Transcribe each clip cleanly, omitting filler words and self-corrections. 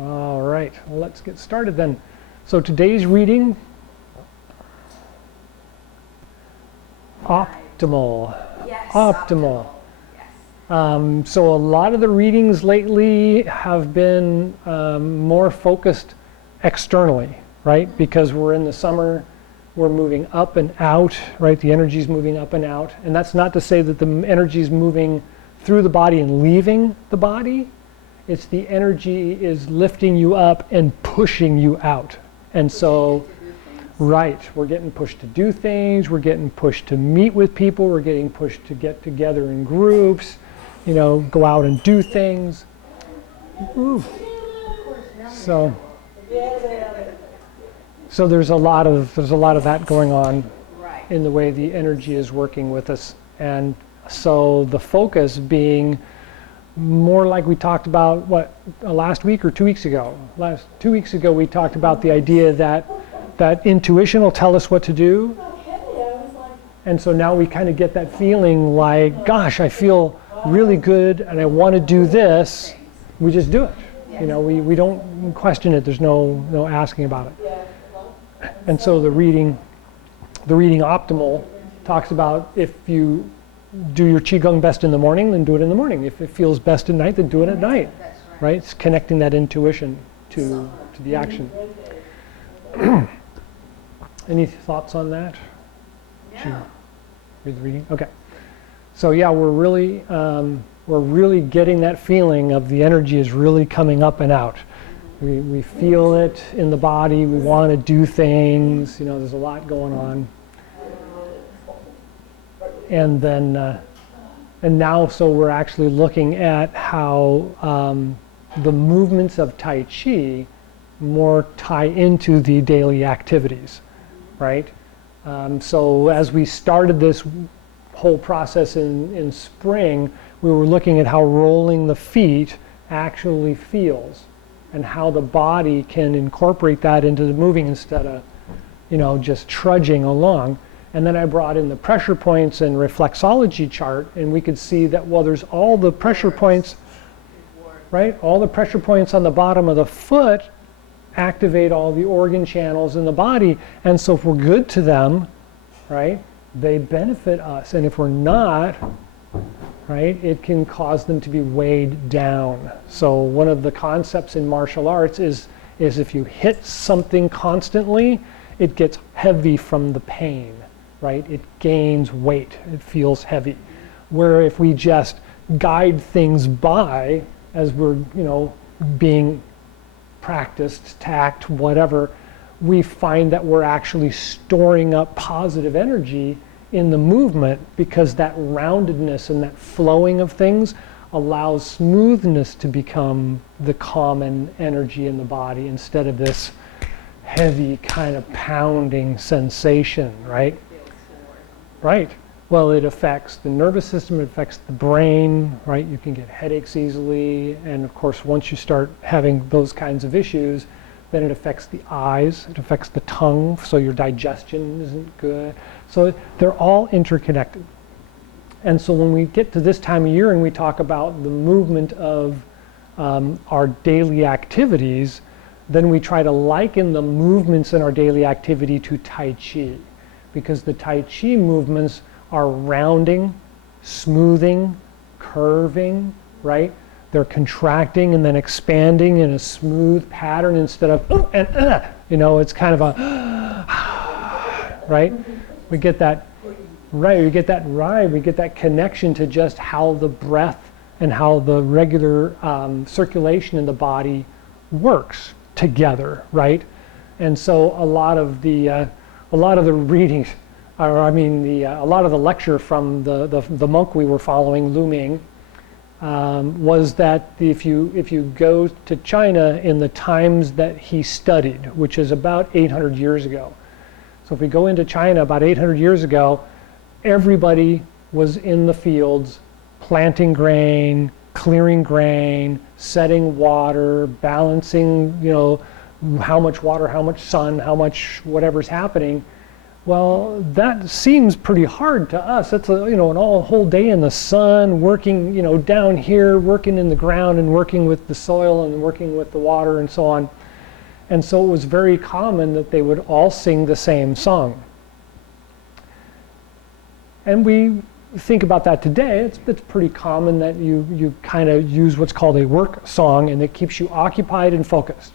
All right, well, let's get started then. So today's reading, optimal. Yes, Optimal. Yes. So a lot of the readings lately have been more focused externally, right? Because we're in the summer, we're moving up and out, right? The energy's moving up and out. And that's not to say that the energy's moving through the body and leaving the body. It's the energy is lifting you up and pushing you out. And so, right, we're getting pushed to do things, we're getting pushed to meet with people, we're getting pushed to get together in groups, you know, go out and do things. Ooh. So there's a lot of that going on in the way the energy is working with us. And so the focus being more like we talked about, last week or 2 weeks ago? 2 weeks ago we talked about the idea that intuition will tell us what to do. And so now we kind of get that feeling like, gosh, I feel really good and I want to do this. We just do it. You know, we don't question it. There's no asking about it. And so the reading optimal talks about if you do your Chi Gung best in the morning, then do it in the morning. If it feels best at night, then do it at night. Right? It's connecting that intuition to the action. Any thoughts on that? Yeah. Read the reading? Okay. So yeah, we're really getting that feeling of the energy is really coming up and out. We feel it in the body. We want to do things. You know, there's a lot going on. And then, and now, so we're actually looking at how the movements of Tai Chi more tie into the daily activities, right? So as we started this whole process in spring, we were looking at how rolling the feet actually feels and how the body can incorporate that into the moving instead of, you know, just trudging along. And then I brought in the pressure points and reflexology chart, and we could see that, well, there's all the pressure points, right? All the pressure points on the bottom of the foot activate all the organ channels in the body. And so if we're good to them, right, they benefit us. And if we're not, right, it can cause them to be weighed down. So one of the concepts in martial arts is if you hit something constantly, it gets heavy from the pain, right? It gains weight, it feels heavy. Where if we just guide things by as we're, you know, being practiced, tact, whatever, we find that we're actually storing up positive energy in the movement because that roundedness and that flowing of things allows smoothness to become the common energy in the body instead of this heavy kind of pounding sensation, right? Right. Well, it affects the nervous system, it affects the brain, right? You can get headaches easily. And of course, once you start having those kinds of issues, then it affects the eyes, it affects the tongue, so your digestion isn't good. So they're all interconnected. And so when we get to this time of year and we talk about the movement of our daily activities, then we try to liken the movements in our daily activity to Tai Chi, because the Tai Chi movements are rounding, smoothing, curving, right? They're contracting and then expanding in a smooth pattern instead of, you know, it's kind of a, right? We get that, right, we get that connection to just how the breath and how the regular circulation in the body works together, right? And so a lot of the readings, or I mean, a lot of the lecture from the monk we were following, Lu Ming, was that if you go to China in the times that he studied, which is about 800 years ago. So if we go into China about 800 years ago, everybody was in the fields planting grain, clearing grain, setting water, balancing, you know, how much water, how much sun, how much whatever's happening. Well, that seems pretty hard to us. That's a, a whole day in the sun, working, down here, working in the ground and working with the soil and working with the water and so on. And so it was very common that they would all sing the same song. And we think about that today. It's pretty common that you kind of use what's called a work song, and it keeps you occupied and focused.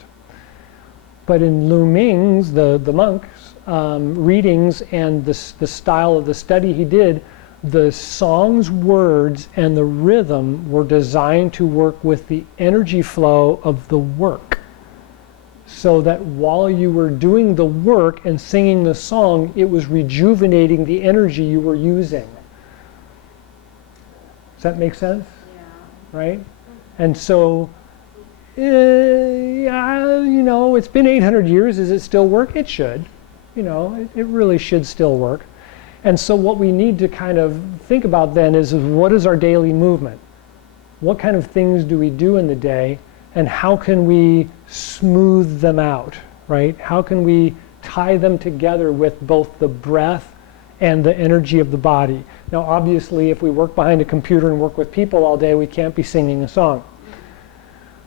But in Lu Ming's, the monk's readings and the style of the study he did, the song's words and the rhythm were designed to work with the energy flow of the work. So that while you were doing the work and singing the song, it was rejuvenating the energy you were using. Does that make sense? Yeah. Right? And so, it's been 800 years. Does it still work? It should. It really should still work. And so what we need to kind of think about then is what is our daily movement? What kind of things do we do in the day? And how can we smooth them out, right? How can we tie them together with both the breath and the energy of the body? Now, obviously, if we work behind a computer and work with people all day, we can't be singing a song.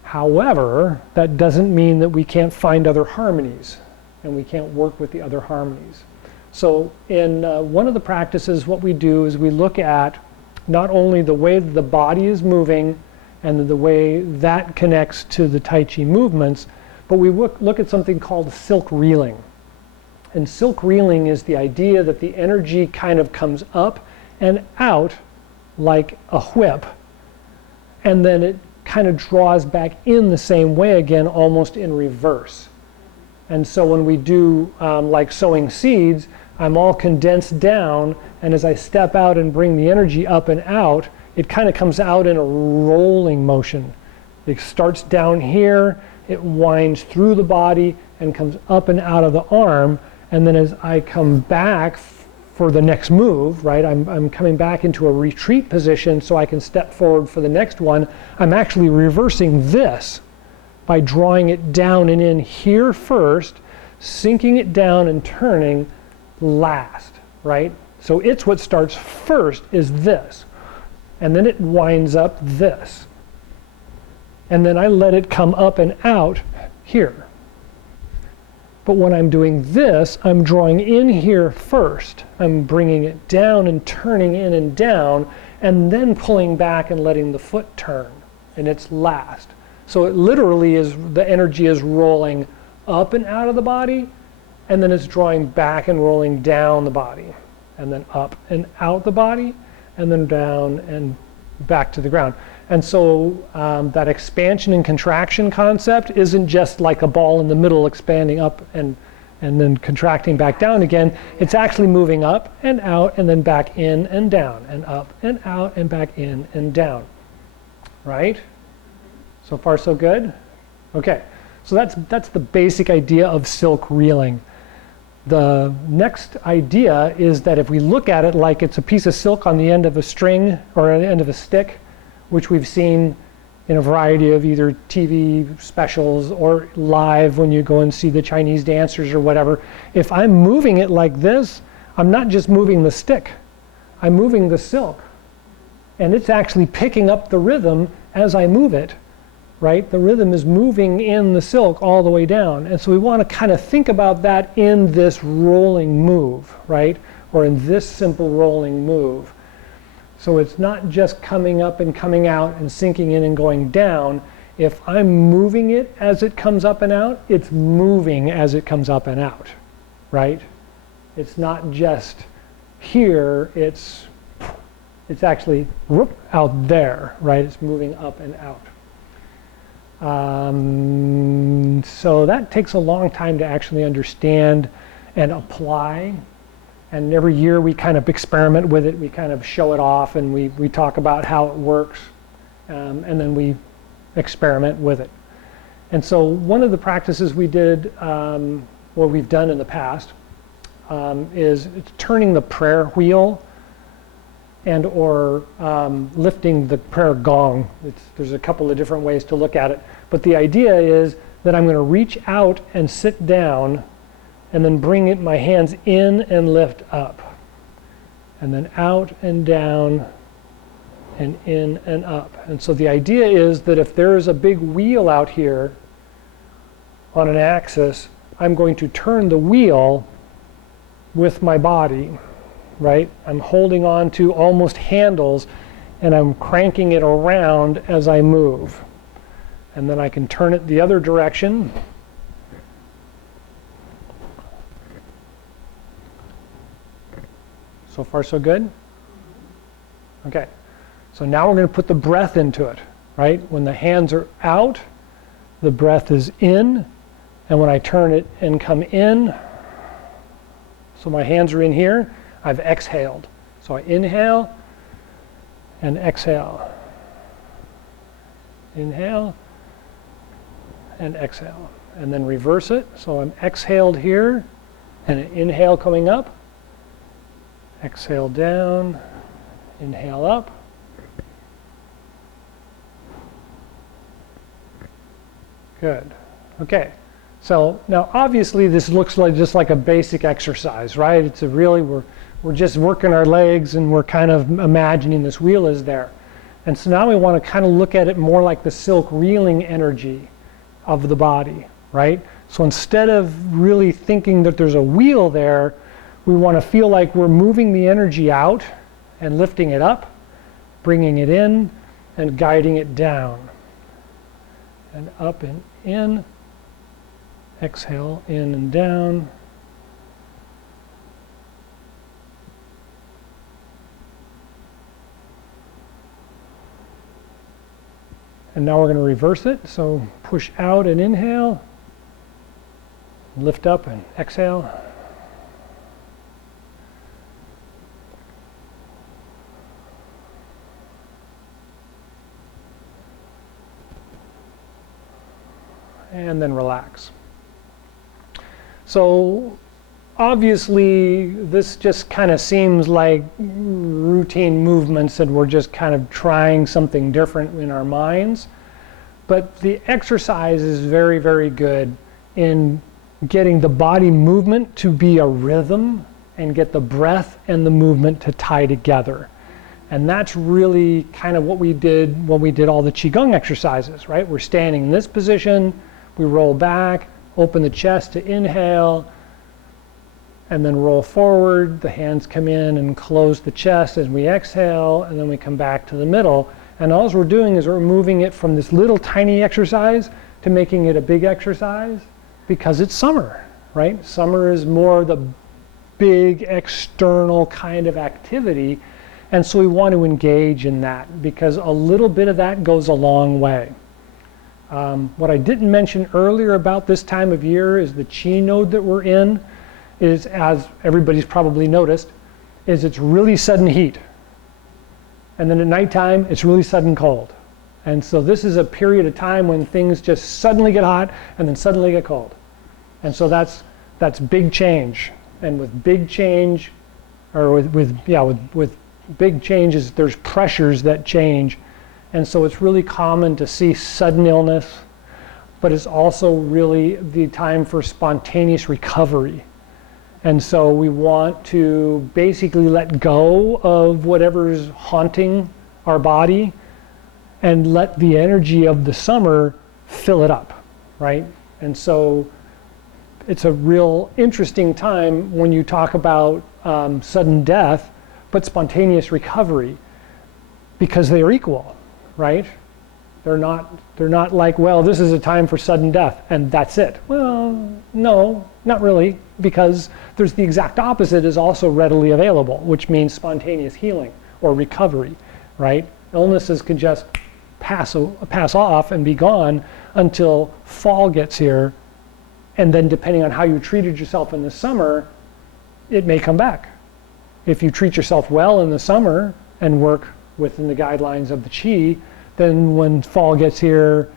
However, that doesn't mean that we can't find other harmonies and we can't work with the other harmonies. So in one of the practices, what we do is we look at not only the way that the body is moving and the way that connects to the Tai Chi movements, but we look at something called silk reeling. And silk reeling is the idea that the energy kind of comes up and out like a whip, and then it kind of draws back in the same way again, almost in reverse. And so when we do like sowing seeds, I'm all condensed down, and as I step out and bring the energy up and out, it kind of comes out in a rolling motion. It starts down here, it winds through the body and comes up and out of the arm, and then as I come back for the next move, right, I'm coming back into a retreat position so I can step forward for the next one. I'm actually reversing this by drawing it down and in here first, sinking it down and turning last, right? So it's what starts first is this, and then it winds up this. And then I let it come up and out here. But when I'm doing this, I'm drawing in here first. I'm bringing it down and turning in and down, and then pulling back and letting the foot turn, and it's last. So it literally is, the energy is rolling up and out of the body, and then it's drawing back and rolling down the body, and then up and out the body, and then down and back to the ground. And so that expansion and contraction concept isn't just like a ball in the middle expanding up and then contracting back down again. It's actually moving up and out and then back in and down and up and out and back in and down. Right? So far so good? Okay. So that's the basic idea of silk reeling. The next idea is that if we look at it like it's a piece of silk on the end of a string or on the end of a stick, which we've seen in a variety of either TV specials or live when you go and see the Chinese dancers or whatever. If I'm moving it like this, I'm not just moving the stick, I'm moving the silk. And it's actually picking up the rhythm as I move it, right? The rhythm is moving in the silk all the way down. And so we want to kind of think about that in this rolling move, right? Or in this simple rolling move. So it's not just coming up and coming out and sinking in and going down. If I'm moving it as it comes up and out, it's moving as it comes up and out, right? It's not just here, it's actually whoop, out there, right? It's moving up and out. So that takes a long time to actually understand and apply. And every year we kind of experiment with it, we kind of show it off, and we talk about how it works, and then we experiment with it. And so one of the practices we did, or we've done in the past, is turning the prayer wheel and or lifting the prayer gong. There's a couple of different ways to look at it. But the idea is that I'm going to reach out and sit down and then bring my hands in and lift up. And then out and down and in and up. And so the idea is that if there is a big wheel out here on an axis, I'm going to turn the wheel with my body, right? I'm holding on to almost handles and I'm cranking it around as I move. And then I can turn it the other direction. So far, so good? Okay. So now we're going to put the breath into it, right? When the hands are out, the breath is in. And when I turn it and come in, so my hands are in here, I've exhaled. So I inhale and exhale. Inhale and exhale. And then reverse it. So I'm exhaled here and an inhale coming up. Exhale down, inhale up. Good. Okay. So now obviously this looks like just like a basic exercise, right? It's a really, we're just working our legs and we're kind of imagining this wheel is there. And so now we want to kind of look at it more like the silk reeling energy of the body, right? So instead of really thinking that there's a wheel there, we want to feel like we're moving the energy out and lifting it up, bringing it in and guiding it down. And up and in. Exhale, in and down. And now we're going to reverse it. So push out and inhale. Lift up and exhale. And then relax. So obviously this just kind of seems like routine movements and we're just kind of trying something different in our minds. But the exercise is very, very good in getting the body movement to be a rhythm and get the breath and the movement to tie together. And that's really kind of what we did when we did all the Chi Gung exercises, right? We're standing in this position, we roll back, open the chest to inhale, and then roll forward. The hands come in and close the chest as we exhale, and then we come back to the middle. And all we're doing is we're moving it from this little tiny exercise to making it a big exercise because it's summer, right? Summer is more the big external kind of activity. And so we want to engage in that because a little bit of that goes a long way. What I didn't mention earlier about this time of year is the Chi node that we're in is, as everybody's probably noticed, is it's really sudden heat. And then at nighttime, it's really sudden cold. And so this is a period of time when things just suddenly get hot and then suddenly get cold. And so that's big change. And with big change, or with big changes, there's pressures that change. And so it's really common to see sudden illness, but it's also really the time for spontaneous recovery. And so we want to basically let go of whatever's haunting our body and let the energy of the summer fill it up, right? And so it's a real interesting time when you talk about sudden death, but spontaneous recovery, because they are equal. Right? They're not like, well, this is a time for sudden death and that's it. Well, no, not really, because there's the exact opposite is also readily available, which means spontaneous healing or recovery, right? Illnesses can just pass off and be gone until fall gets here, and then depending on how you treated yourself in the summer, it may come back. If you treat yourself well in the summer and work within the guidelines of the Chi, then when fall gets here,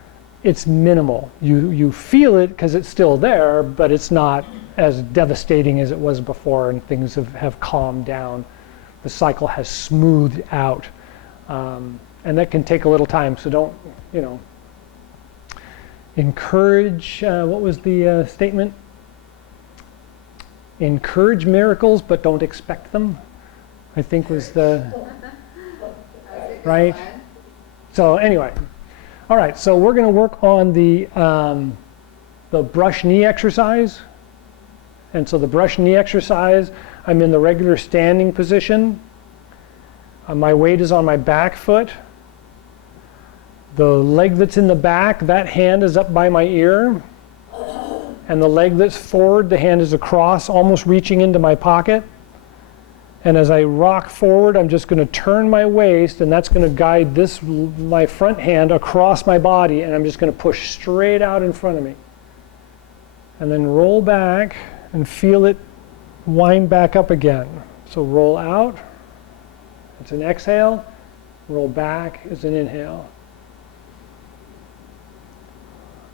it's minimal. You feel it because it's still there, but it's not as devastating as it was before, and things have calmed down. The cycle has smoothed out. And that can take a little time, so don't, encourage, what was the statement? encourage miracles, but don't expect them, I think was the, right? So anyway, all right, so we're going to work on the brush knee exercise. And so the brush knee exercise, I'm in the regular standing position. My weight is on my back foot. The leg that's in the back, that hand is up by my ear. And the leg that's forward, the hand is across, almost reaching into my pocket. And as I rock forward, I'm just going to turn my waist, and that's going to guide my front hand across my body, and I'm just going to push straight out in front of me. And then roll back and feel it wind back up again. So roll out, it's an exhale. Roll back is an inhale.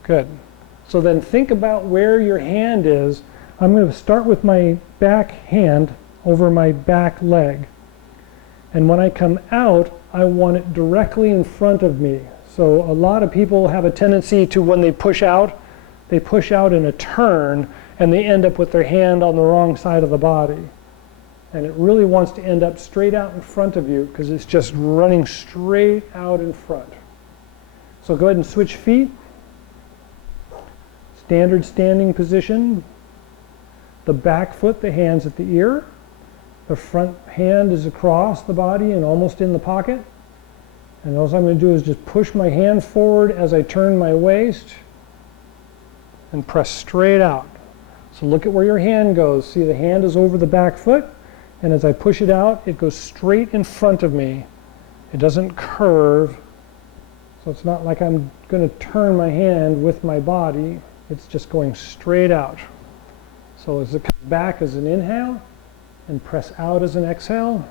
Good. So then think about where your hand is. I'm going to start with my back hand over my back leg. And when I come out, I want it directly in front of me. So a lot of people have a tendency to, when they push out in a turn, and they end up with their hand on the wrong side of the body. And it really wants to end up straight out in front of you because it's just running straight out in front. So go ahead and switch feet. Standard standing position. The back foot, the hand's at the ear. The front hand is across the body and almost in the pocket. And all I'm going to do is just push my hands forward as I turn my waist and press straight out. So look at where your hand goes. See, the hand is over the back foot, and as I push it out, it goes straight in front of me. It doesn't curve, so it's not like I'm going to turn my hand with my body. It's just going straight out. So as it comes back as an inhale, and press out as an exhale.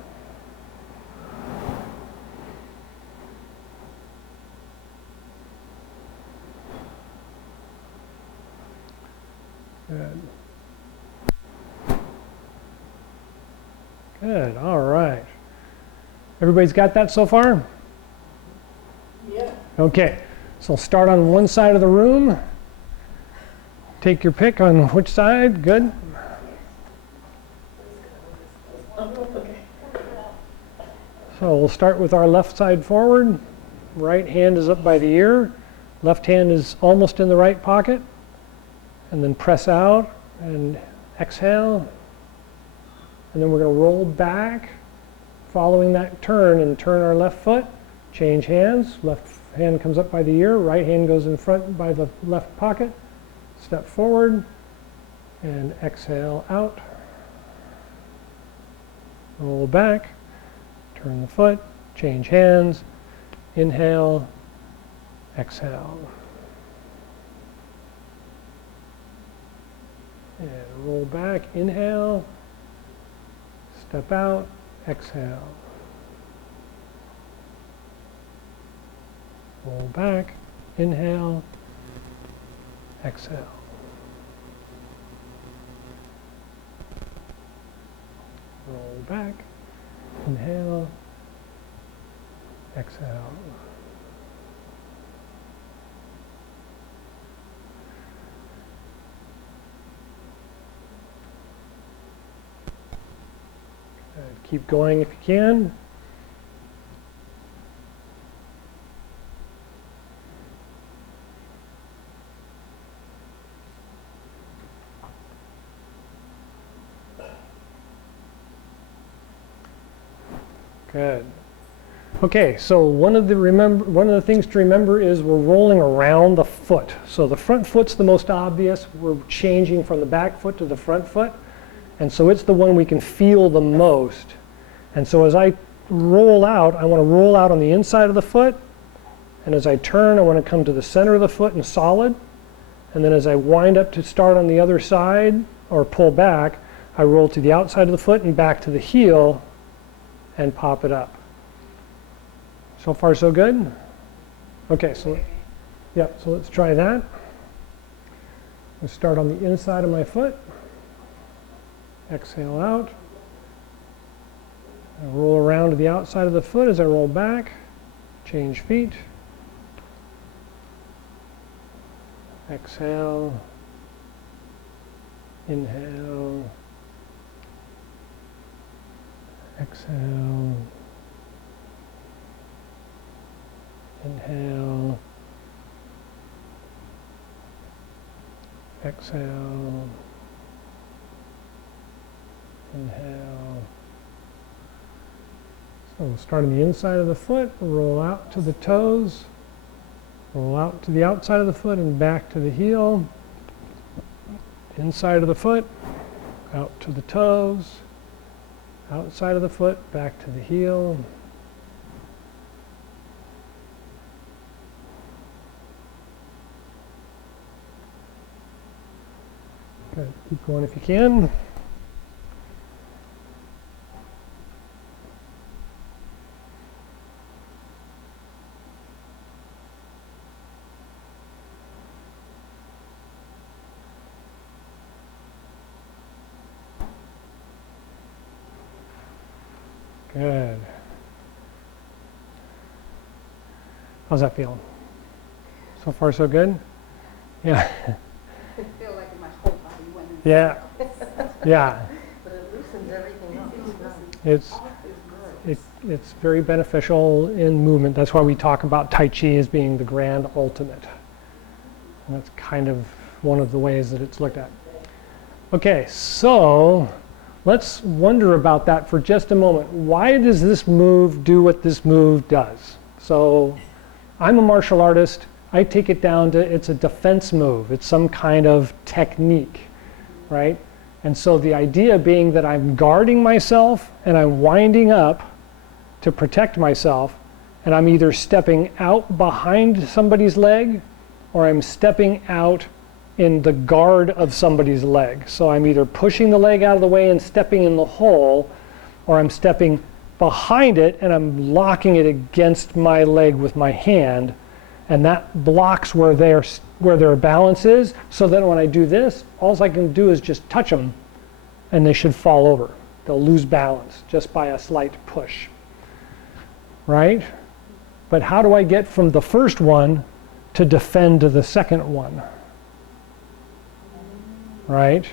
Good. Good, all right. Everybody's got that so far? Yeah. Okay, so start on one side of the room. Take your pick on which side, good. So we'll start with our left side forward. Right hand is up by the ear. Left hand is almost in the right pocket. And then press out and exhale. And then we're going to roll back following that turn and turn our left foot. Change hands. Left hand comes up by the ear. Right hand goes in front by the left pocket. Step forward and exhale out. Roll back. Turn the foot, change hands, inhale, exhale. And roll back, inhale, step out, exhale. Roll back, inhale, exhale. Roll back. Inhale, exhale. Good. Keep going if you can. Good. Okay, so one of the things to remember is we're rolling around the foot. So the front foot's the most obvious. We're changing from the back foot to the front foot. And so it's the one we can feel the most. And so as I roll out, I want to roll out on the inside of the foot. And as I turn, I want to come to the center of the foot and solid. And then as I wind up to start on the other side or pull back, I roll to the outside of the foot and back to the heel and pop it up. So far, so good? Okay, so let's try that. Let's start on the inside of my foot. Exhale out. I roll around to the outside of the foot as I roll back. Change feet. Exhale. Inhale. Exhale. Inhale. Exhale. Inhale. So we'll start on the inside of the foot, roll out to the toes, roll out to the outside of the foot and back to the heel. Inside of the foot, out to the toes, outside of the foot, back to the heel. Good. Keep going if you can. Good. How's that feel? So far, so good? Yeah. I feel like my whole body went in. Yeah. Yeah. But it loosens everything else. It's very beneficial in movement. That's why we talk about Tai Chi as being the grand ultimate. And that's kind of one of the ways that it's looked at. Okay, so let's wonder about that for just a moment. Why does this move do what this move does? So I'm a martial artist. I take it down to it's a defense move. It's some kind of technique, right? And so the idea being that I'm guarding myself and I'm winding up to protect myself, and I'm either stepping out behind somebody's leg or I'm stepping out in the guard of somebody's leg. So I'm either pushing the leg out of the way and stepping in the hole, or I'm stepping behind it and I'm locking it against my leg with my hand, and that blocks where their balance is, so that when I do this, all I can do is just touch them and they should fall over. They'll lose balance just by a slight push, right? But how do I get from the first one to defend to the second one? Right?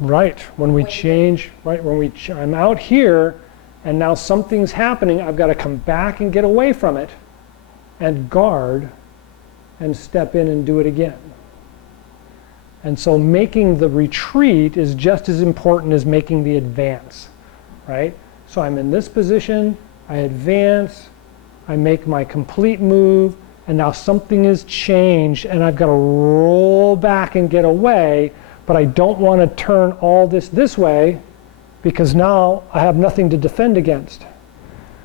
Right. When we change, right? I'm out here and now something's happening. I've got to come back and get away from it and guard and step in and do it again. And so making the retreat is just as important as making the advance, right? So I'm in this position, I advance, I make my complete move, and now something has changed and I've got to roll back and get away, but I don't want to turn all this way because now I have nothing to defend against,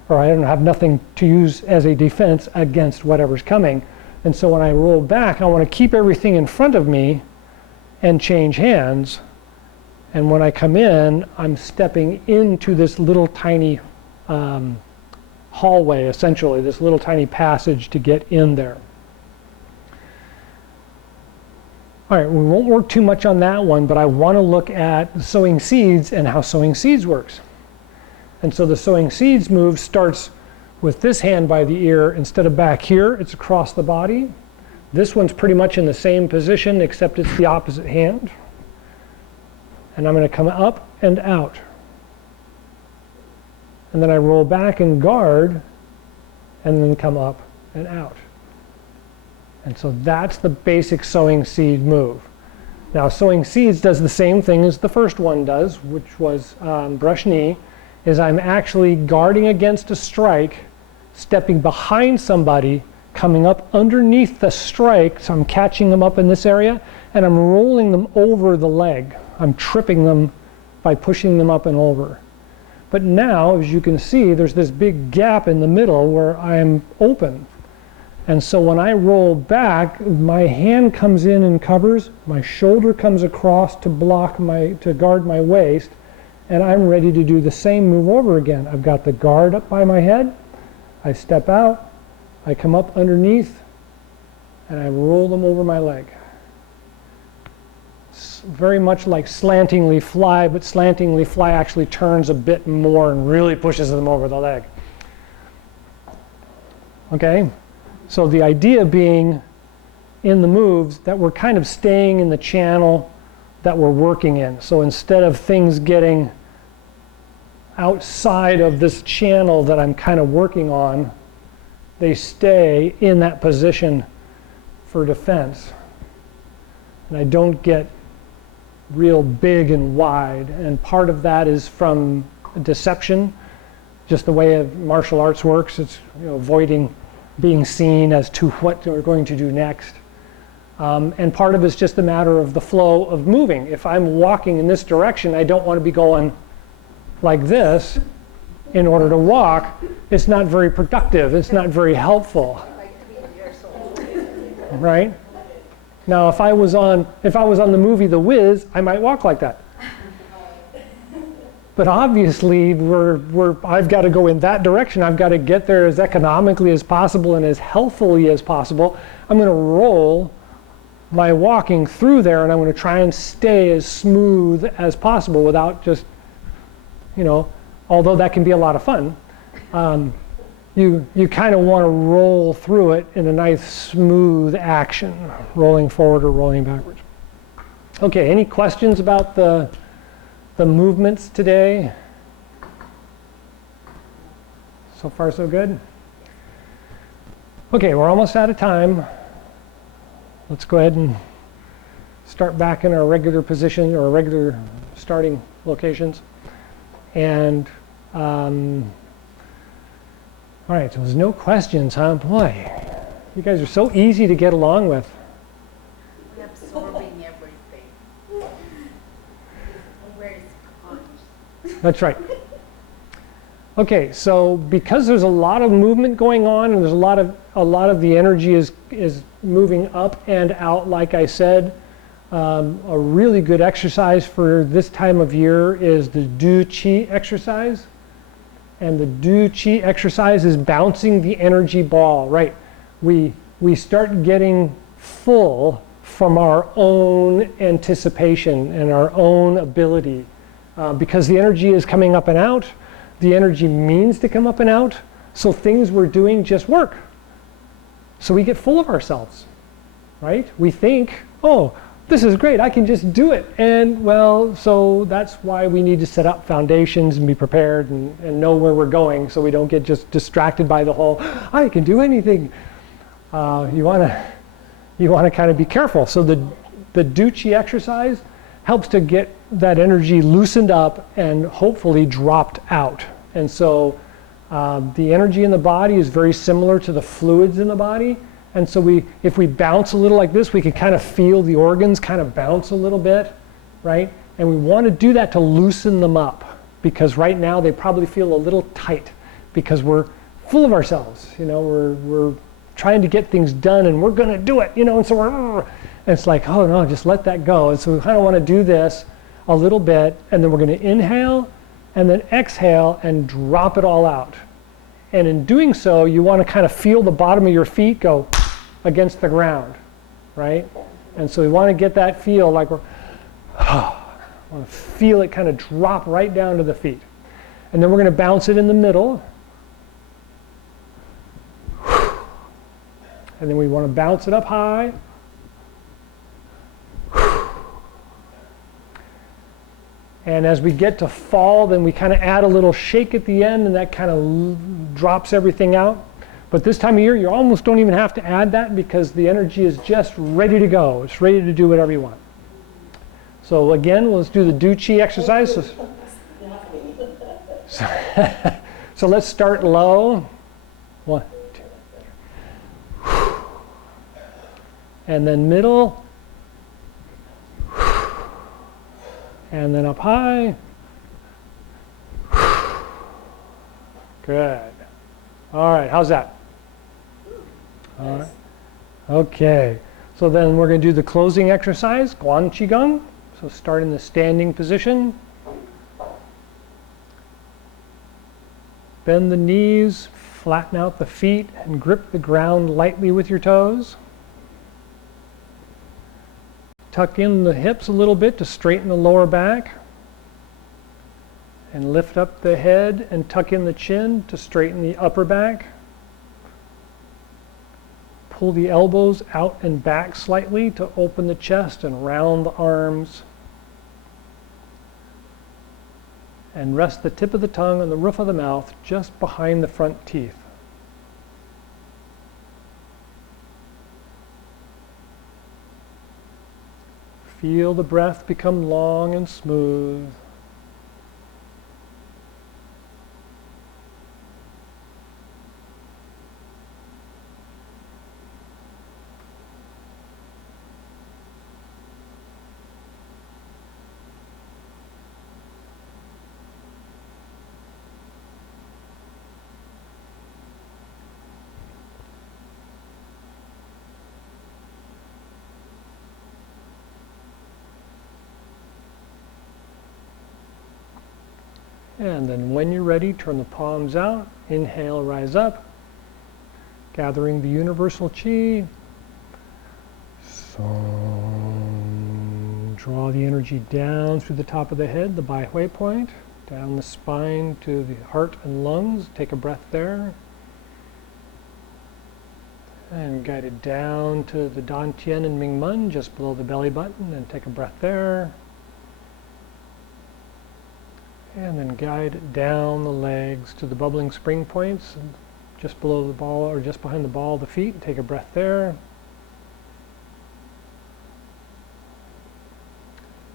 or I don't have nothing to use as a defense against whatever's coming. And so when I roll back, I want to keep everything in front of me and change hands. And when I come in, I'm stepping into this little tiny hallway, essentially, this little tiny passage to get in there. All right, we won't work too much on that one, but I want to look at sowing seeds and how sowing seeds works. And so the sowing seeds move starts with this hand by the ear. Instead of back here, it's across the body. This one's pretty much in the same position, except it's the opposite hand. And I'm going to come up and out. And then I roll back and guard, and then come up and out. And so that's the basic sowing seed move. Now, sowing seeds does the same thing as the first one does, which was brush knee, is I'm actually guarding against a strike, stepping behind somebody, coming up underneath the strike, so I'm catching them up in this area, and I'm rolling them over the leg. I'm tripping them by pushing them up and over. But now, as you can see, there's this big gap in the middle where I'm open. And so when I roll back, my hand comes in and covers, my shoulder comes across to guard my waist, and I'm ready to do the same move over again. I've got the guard up by my head, I step out, I come up underneath, and I roll them over my leg. It's very much like slantingly fly, but slantingly fly actually turns a bit more and really pushes them over the leg. Okay? So the idea being in the moves that we're kind of staying in the channel that we're working in. So instead of things getting outside of this channel that I'm kind of working on, they stay in that position for defense. And I don't get real big and wide. And part of that is from deception, just the way martial arts works. It's avoiding being seen as to what we're going to do next. And part of it's just a matter of the flow of moving. If I'm walking in this direction, I don't want to be going like this in order to walk. It's not very productive. It's not very helpful. Right? Now, if I was on the movie The Wiz, I might walk like that. But obviously, I've got to go in that direction. I've got to get there as economically as possible and as healthfully as possible. I'm going to roll my walking through there, and I'm going to try and stay as smooth as possible without just, although that can be a lot of fun, you kind of want to roll through it in a nice smooth action, rolling forward or rolling backwards. Okay, any questions about the movements today? So far so good? Okay, we're almost out of time. Let's go ahead and start back in our regular position or regular starting locations. And all right, so there's no questions, huh? Boy, you guys are so easy to get along with. We're absorbing everything. Where is sponge? That's right. Okay, so because there's a lot of movement going on and there's a lot of the energy is moving up and out, like I said, a really good exercise for this time of year is the Do Chi exercise. And the Do Chi exercise is bouncing the energy ball, right? We start getting full from our own anticipation and our own ability because the energy is coming up and out. The energy means to come up and out, so things we're doing just work. So we get full of ourselves, right? We think, oh, this is great, I can just do it. And well, so that's why we need to set up foundations and be prepared and know where we're going so we don't get just distracted by the whole, I can do anything. You want to kind of be careful. So the Do Chi exercise helps to get that energy loosened up and hopefully dropped out. And so the energy in the body is very similar to the fluids in the body. And so if we bounce a little like this, we can kind of feel the organs kind of bounce a little bit, right? And we want to do that to loosen them up because right now they probably feel a little tight because we're full of ourselves. We're trying to get things done and we're going to do it, and so and it's like, oh no, just let that go. And so we kind of want to do this a little bit, and then we're going to inhale and then exhale and drop it all out. And in doing so, you want to kind of feel the bottom of your feet go against the ground, right? And so we want to get that feel like we're, want to feel it kind of drop right down to the feet. And then we're going to bounce it in the middle. And then we want to bounce it up high. And as we get to fall, then we kind of add a little shake at the end, and that kind of drops everything out. But this time of year, you almost don't even have to add that because the energy is just ready to go. It's ready to do whatever you want. So again, let's do the Do Chi exercise. So let's start low. 1, 2. And then middle. And then up high. Good. All right, how's that? All right. Okay, so then we're going to do the closing exercise, Chi Gung. So start in the standing position. Bend the knees, flatten out the feet, and grip the ground lightly with your toes. Tuck in the hips a little bit to straighten the lower back. And lift up the head and tuck in the chin to straighten the upper back. Pull the elbows out and back slightly to open the chest and round the arms. And rest the tip of the tongue on the roof of the mouth, just behind the front teeth. Feel the breath become long and smooth. And then when you're ready, turn the palms out. Inhale, rise up. Gathering the universal chi. Draw the energy down through the top of the head, the Bai Hui point, down the spine to the heart and lungs. Take a breath there. And guide it down to the Dantian and Mingmen, just below the belly button, and take a breath there. And then guide it down the legs to the bubbling spring points, just below the ball or just behind the ball of the feet. Take a breath there.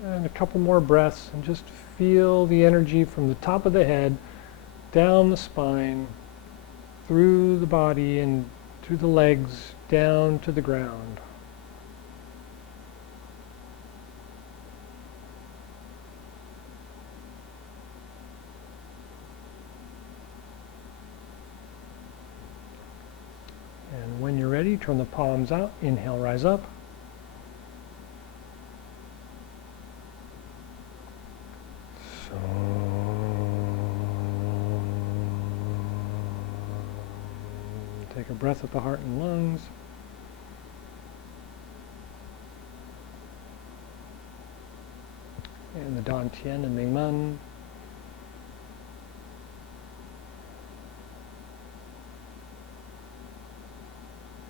And a couple more breaths, and just feel the energy from the top of the head, down the spine, through the body and through the legs, down to the ground. And when you're ready, turn the palms out. Inhale, rise up. Take a breath at the heart and lungs. And the Dantian and Mingmen.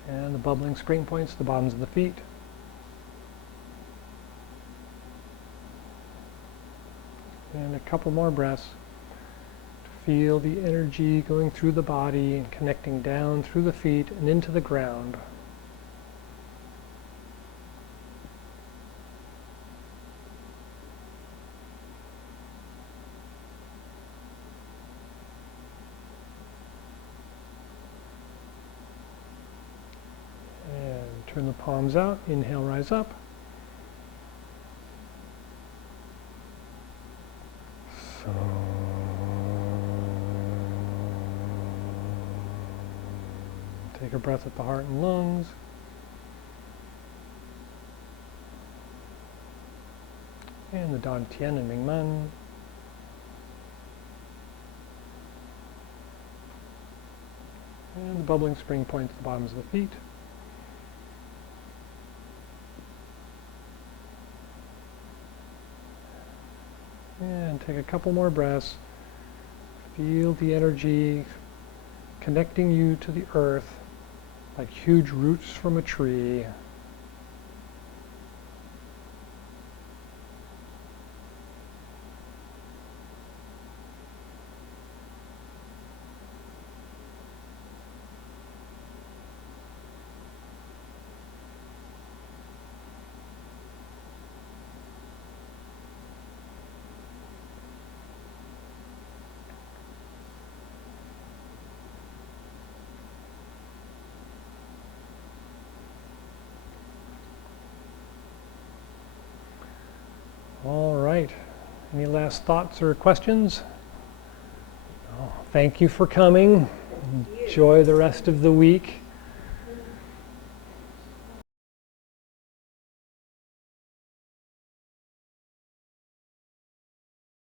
And the bubbling spring points, the bottoms of the feet. And a couple more breaths. Feel the energy going through the body and connecting down through the feet and into the ground. And turn the palms out. Inhale, rise up. Take a breath at the heart and lungs. And the Dantian and Mingmen. And the bubbling spring points at the bottoms of the feet. And take a couple more breaths. Feel the energy connecting you to the earth like huge roots from a tree. All right. Any last thoughts or questions? Oh, thank you for coming. Enjoy the rest of the week.